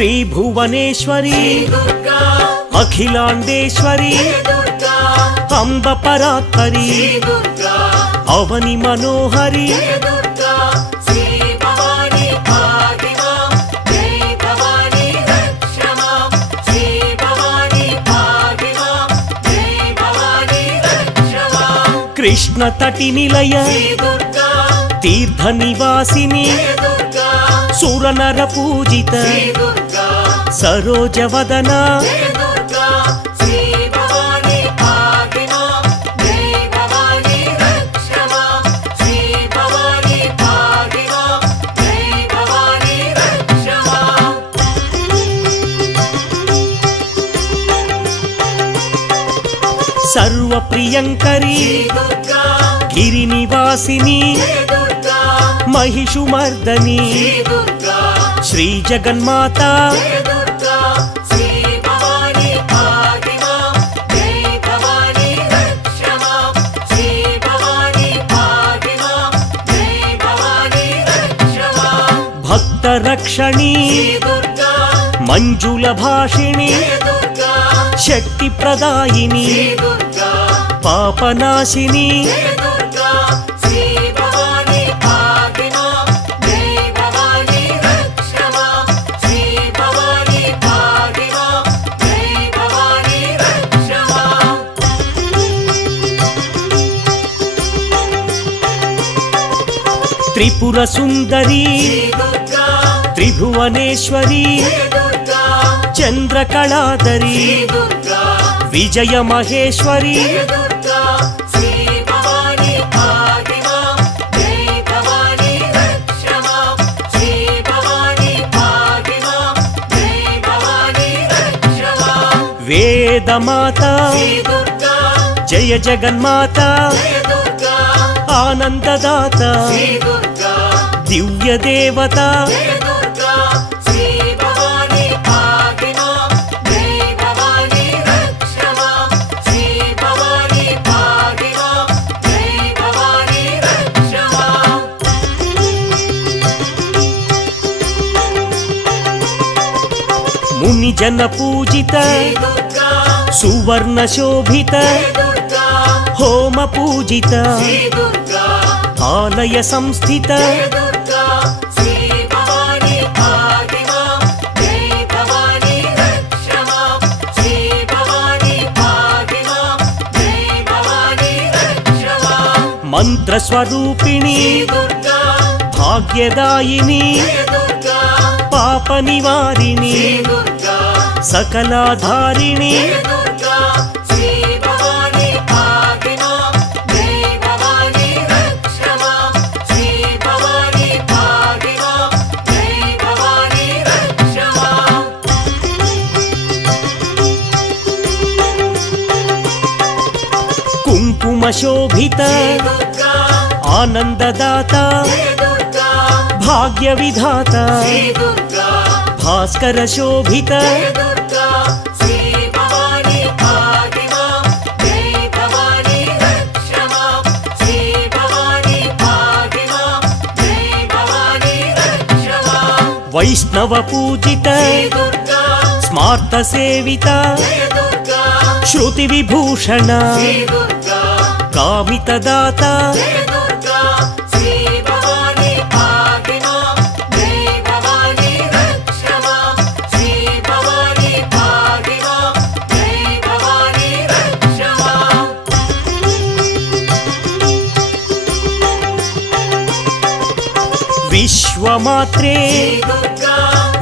శ్రీ భువనేశ్వరి అఖిలాండేశ్వరి అంబ పరాత్పరి అవని మనోహరి కృష్ణ తటి నిలయ తీర్థ నివాసిని సురనర పూజిత సరోజవదన సర్వప్రియంకరి గిరినివాసిని మహిషుమర్దని శ్రీ జగన్మాత భక్త రక్షణి మంజుల భాషిణి శక్తి ప్రదాయిని పాపనాశిని త్రిపుర సుందరి త్రిభువనేశ్వరి చంద్రకళాధరి విజయ మహేశ్వరి వేదమాత జయ జగన్మాత ఆనందదాత దివ్య దేవత ముని జన పూజిత సువర్ణ శోభిత హోమ పూజిత ఆలయ సంస్థిత మంత్ర స్వరూపిణి భాగ్యదాయిని పాప నివారిణి సకలాధారిణి కుంకుమ శోభిత ఆనందదాత భాగ్య విధాత భాస్కర శోభిత వైష్ణవ పూజిత స్మార్త సేవిత శృతి విభూషణ కామిత దాత విశ్వమాత్రే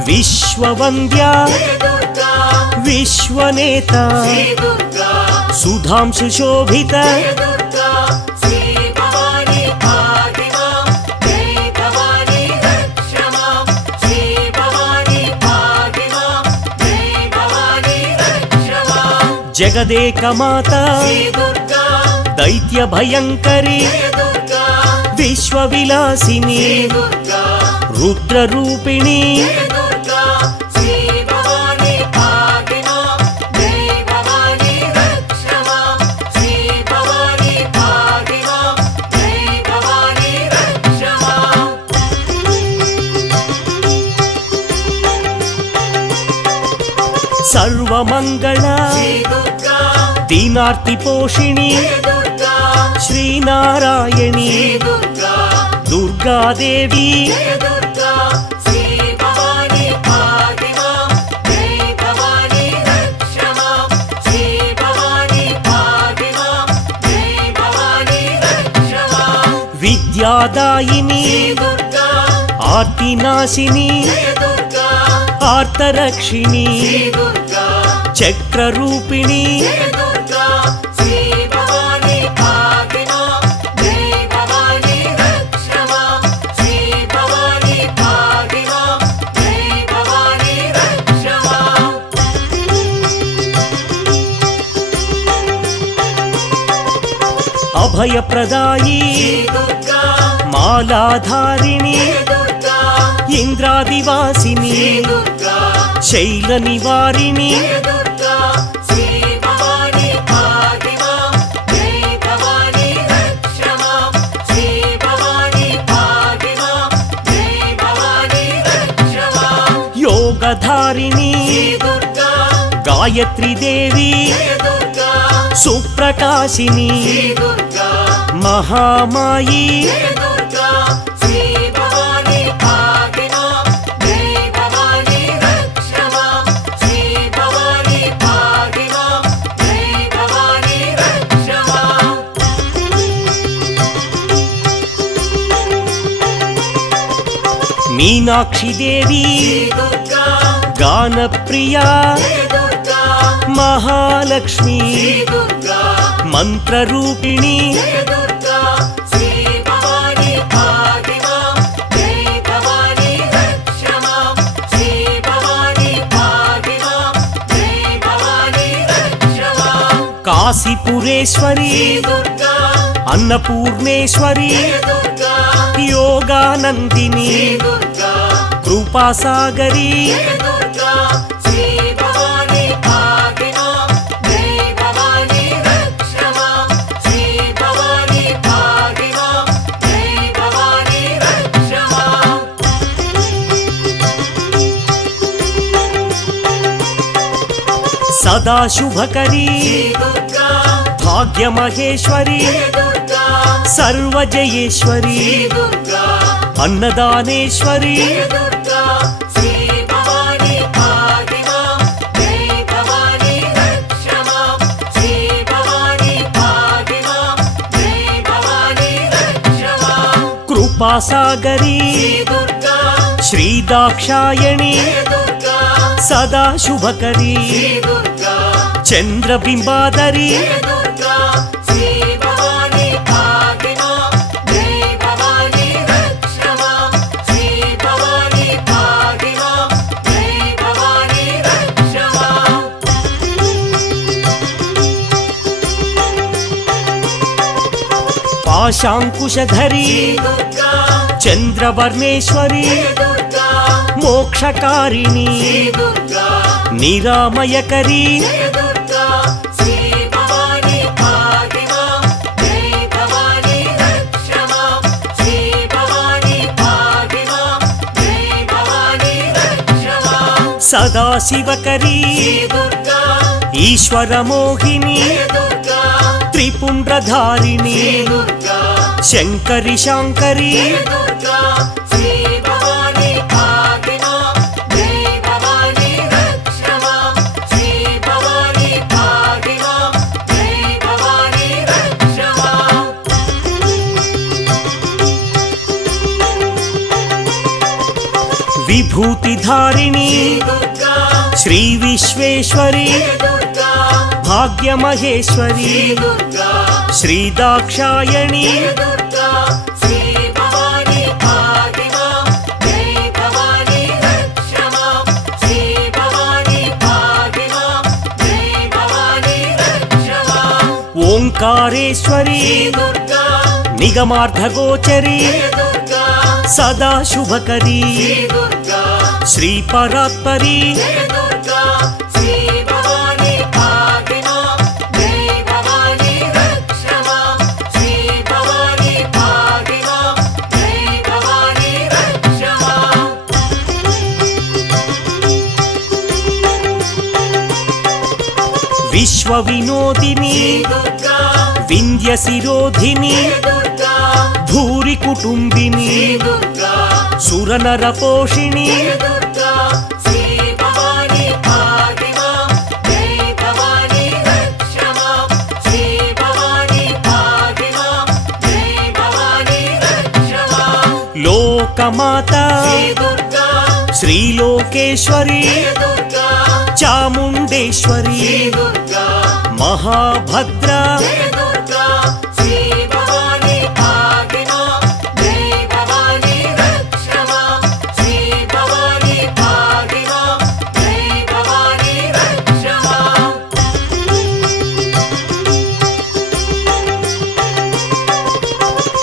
విశ్వవంద్య విశ్వనేత సుధాంశు శోభిత జగదేకమాత దైత్య భయంకరి విశ్వవిలాసిని రుద్రరూపిణి దీనార్తి పోషిణి శ్రీనారాయణి దుర్గాదేవి విద్యాదాయిని ఆర్తినాశిని ఆర్తరక్షిణి చక్రరూపిణి అభయప్రదాయి మాలాధారిణి ఇంద్రాదివాసిని శైల నివారిణి యోగధారిణి గాయత్రీ దేవి సుప్రకాశిని మహామాయి మీనాక్షి దేవి గానప్రియా మహాలక్ష్మి మంత్రరూపిణి కాశీపురేశ్వరి అన్నపూర్ణేశ్వరి యోగానందిని కృపాసాగరి సదా శుభకరి భాగ్యమహేశ్వరి సర్వజయేశ్వరి అన్నదానేశ్వరి కృపాసాగరి శ్రీదాక్షాయణి సదా శుభకరి చంద్రబింబాదరి పాశాంకుశధరి చంద్రవర్ణేశ్వరి మోక్షకారిణి నిరామయకరి సదాశివకరి ఈశ్వరమోహిని త్రిపుండ్రధారిణి శంకరి శాంకరి విభూతిధారిణి శ్రీ విశ్వేశ్వరి భాగ్యమహేశ్వరి శ్రీదాక్షాయణి ఓంకారేశ్వరి నిగమార్థగోచరి సదా శుభకరి శ్రీపరాత్పరి విశ్వ వినోదిని వింధ్య శిరోధిని భూరి కుటుంబిని సురనర పోషిణి లోకమాత శ్రీలోకేశ్వరి చాముండేశ్వరి మహాభద్ర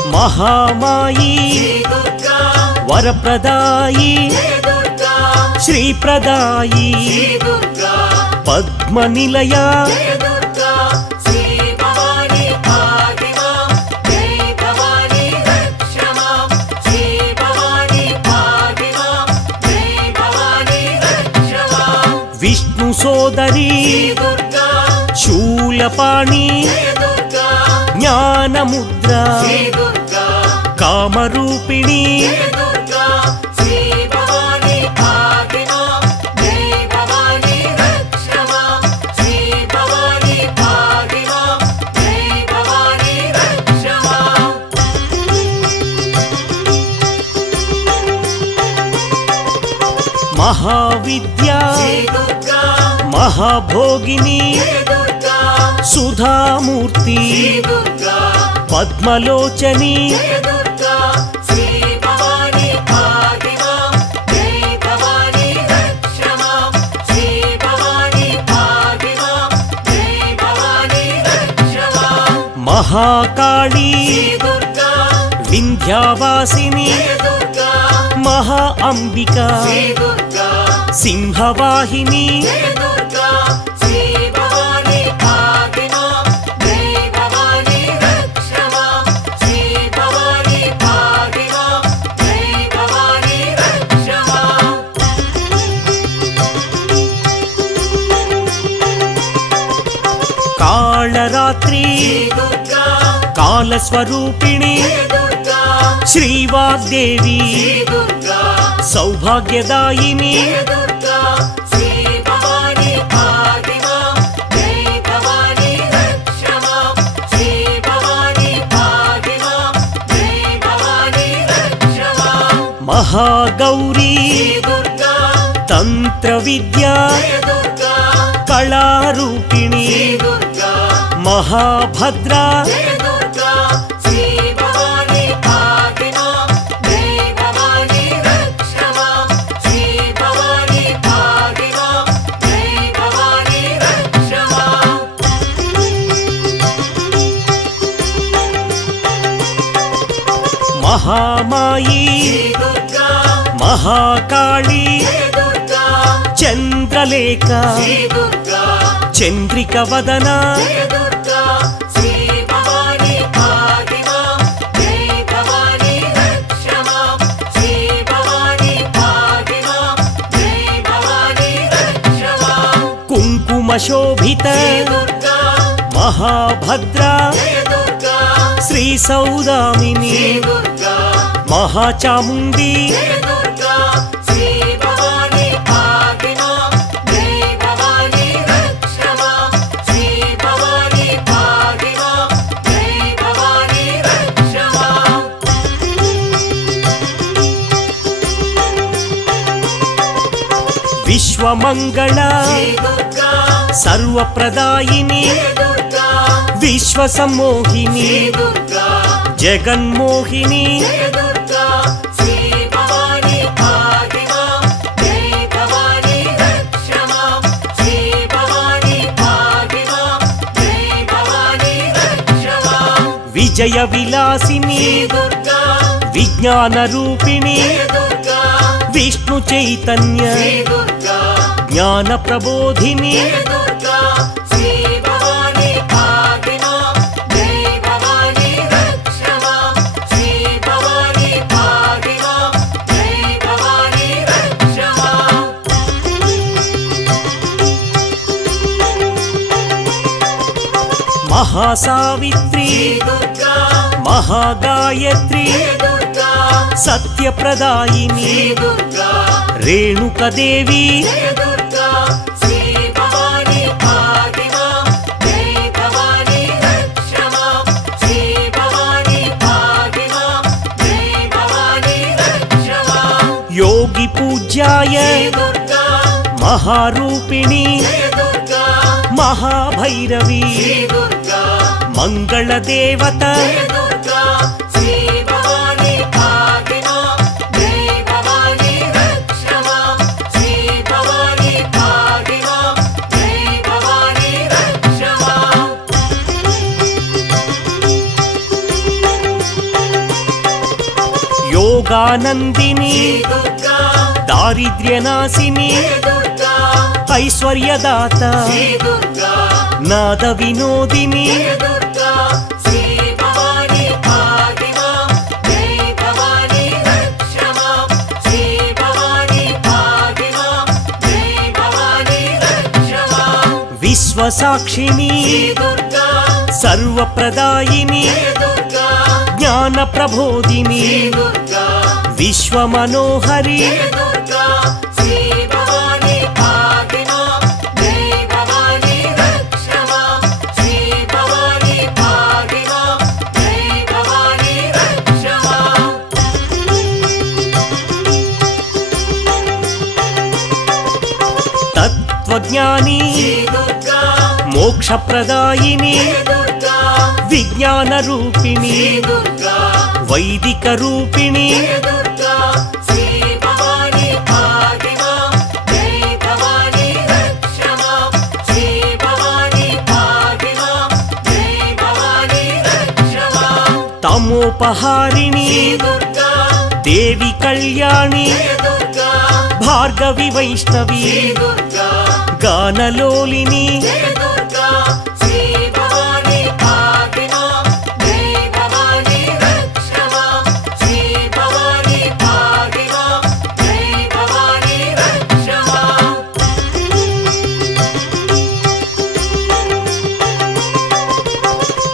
మహామాయి వరప్రదాయి శ్రీప్రదాయి పద్మనిలయ విష్ణు సోదరి శూలపాణి జ్ఞానముద్ర కామరూపిణి మహావిద్యా మహాభోగిని సుధామూర్తి పద్మలోచని మహాకాళీ వింధ్యావాసిని మహా అంబికా సింహవాహిని కాళరాత్రి కాలస్వరూపిణి శ్రీవాగ్దేవి సౌభాగ్యదాయిని మహాగౌరీ తంత్ర విద్యా కళారూపిణి మహాభద్ర మహామాయి మహాకాళీ చంద్రలేఖ చంద్రిక వదన కుంకుమ శోభిత మహాభద్ర శ్రీ సౌదామిని మహాచాముండి విశ్వమంగళ సర్వప్రదాయిని విశ్వసమ్మోహిని జగన్మోహిని విజయ విలాసిని విజ్ఞాన రూపిణి విష్ణు చైతన్య జ్ఞాన ప్రబోధిని మహాసావిత్రి మహాగాయత్రి సత్యప్రదాయిని రేణుకదేవి योगी पूज्याय महारूपिणी महाभैरवी मंगल देवता योगानंदिनी दारिद्र्यनाशिनी ऐश्वर्यदाता नाद विनोदिनी विश्वसाक्षिणी सर्वप्रदायिनी ज्ञान प्रबोधिनी विश्वमनोहरी तत्वज्ञानी मोक्षप्रदायिनी विज्ञान रूपिणी वैदिक रूपिणी तमोपहारिणी देवी कल्याणी भार्गवी वैष्णवी गानलोलिनी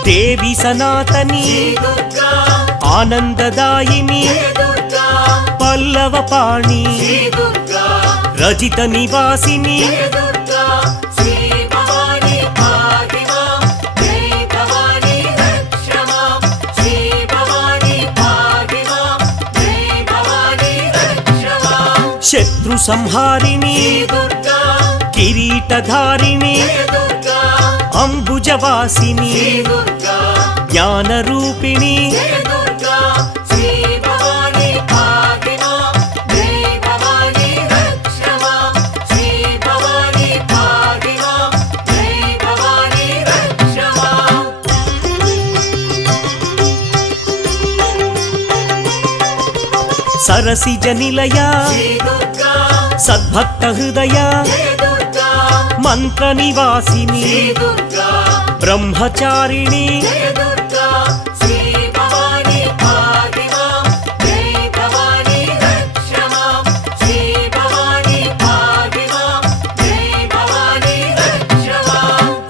देवी सनातनी आनंददायिनी पल्लवपाणि रजित निवासिनी शत्रु संहारिणी किरीटधारिणी अंबुजवासिनी ज्ञान रूपिणी सरसिज निलया सद्भक्त हृदया मंत्र निवासिनी ब्रह्मचारिणी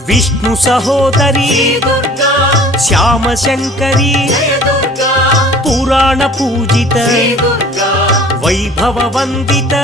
विष्णु सहोदरी श्याम शंकरी पुराण पूजित वैभव वंदित